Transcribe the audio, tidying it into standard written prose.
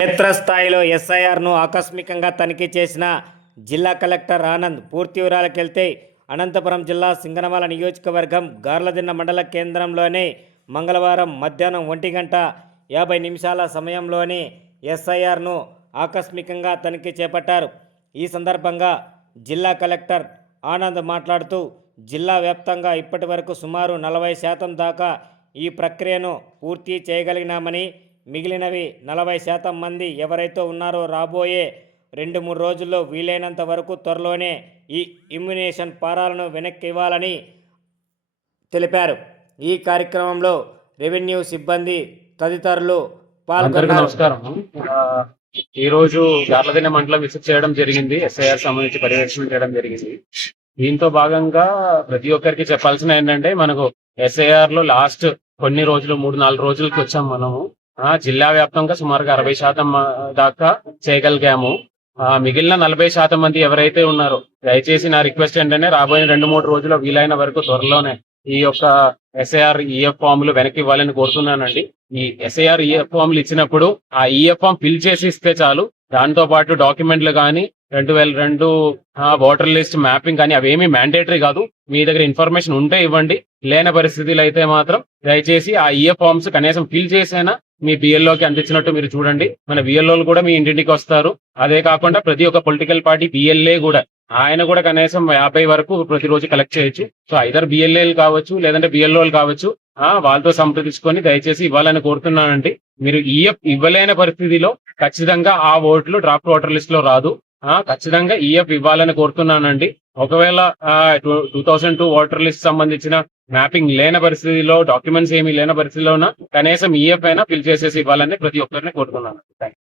క్షేత్రస్థాయిలో ఎస్ఐఆర్ను ఆకస్మికంగా తనిఖీ చేసిన జిల్లా కలెక్టర్ ఆనంద్. పూర్తి వివరాలకు వెళ్తే అనంతపురం జిల్లా సింగనమల నియోజకవర్గం గార్లదిన్న మండల కేంద్రంలోనే మంగళవారం మధ్యాహ్నం 1:50 సమయంలోనే ఎస్ఐఆర్ను ఆకస్మికంగా తనిఖీ చేపట్టారు. ఈ సందర్భంగా జిల్లా కలెక్టర్ ఆనంద్ మాట్లాడుతూ జిల్లా వ్యాప్తంగా ఇప్పటి వరకు సుమారు 40% దాకా ఈ ప్రక్రియను పూర్తి చేయగలిగినామని, మిగిలినవి 40% మంది ఎవరైతే ఉన్నారో రాబోయే 2-3 రోజుల్లో వీలైనంత వరకు త్వరలోనే ఈ ఇమ్యునేషన్ ఫారాలను వెనక్కి ఇవ్వాలని తెలిపారు. ఈ కార్యక్రమంలో రెవెన్యూ సిబ్బంది తదితరులు పాల్గొన్నారు. నమస్కారం. ఈ రోజు గార్లదిన్న మండలం విజిట్ చేయడం జరిగింది. ఎస్ఐఆర్ సంబంధించి పర్యవేక్షణ చేయడం జరిగింది. దీంతో భాగంగా ప్రతి ఒక్కరికి చెప్పాల్సిన ఏంటంటే, మనకు ఎస్ఐఆర్ లో లాస్ట్ కొన్ని రోజులు 3-4 రోజులకి వచ్చాం మనము. జిల్లా వ్యాప్తంగా సుమారుగా 60% దాకా చేయగలిగాము. మిగిలిన 40% మంది ఎవరైతే ఉన్నారో దయచేసి నా రిక్వెస్ట్ ఏంటంటే, రాబోయే 2-3 రోజుల్లో వీలైన వరకు త్వరలోనే ఈ యొక్క ఎస్ఐఆర్ ఈఎఫ్ ఫామ్లు వెనక్కి ఇవ్వాలని కోరుతున్నానండి. ఈ ఎస్ఐఆర్ ఈఎఫ్ ఫామ్లు ఇచ్చినప్పుడు ఆ ఈఎఫ్ ఫామ్ ఫిల్ చేసి ఇస్తే చాలు. దాంతో పాటు డాక్యుమెంట్లు కానీ 2002 ఓటర్ లిస్ట్ మ్యాపింగ్ కానీ అవేమీ మ్యాండేటరీ కాదు. మీ దగ్గర ఇన్ఫర్మేషన్ ఉంటే ఇవ్వండి. లేని పరిస్థితులు అయితే మాత్రం దయచేసి ఆ ఈఎఫ్ ఫామ్స్ కనీసం ఫిల్ చేసైనా మీ బిఎల్ఓకి అందించినట్టు మీరు చూడండి. మన బిఎల్ఓలు కూడా మీ ఇంటింటికి వస్తారు. అదే కాకుండా ప్రతి ఒక్క పొలిటికల్ పార్టీ బిఎల్ఏ కూడా, ఆయన కూడా కనీసం 50 వరకు ప్రతిరోజు కలెక్ట్ చేయొచ్చు. సో ఐదర్ బిఎల్ఏలు కావచ్చు, లేదంటే బిఎల్ఓలు కావచ్చు, వాళ్ళతో సంప్రదించుకొని దయచేసి ఇవ్వాలని కోరుతున్నానండి. మీరు ఈఎఫ్ ఇవ్వలేని పరిస్థితిలో ఖచ్చితంగా ఆ ఓట్లు డ్రాఫ్ట్ ఓటర్ లిస్ట్ లో రాదు. ఖచ్చితంగా ఈఎఫ్ ఇవ్వాలని కోరుతున్నానండి. ఒకవేళ 2002 ఓటర్ లిస్ట్ సంబంధించిన మ్యాపింగ్ లేని పరిస్థితిలో, డాక్యుమెంట్స్ ఏమీ లేని పరిస్థితిలోన కనీసం ఈఎఫ్ అయినా ఫిల్ చేసేసి ఇవ్వాలని ప్రతి ఒక్కరిని కోరుతున్నాను. Thank you.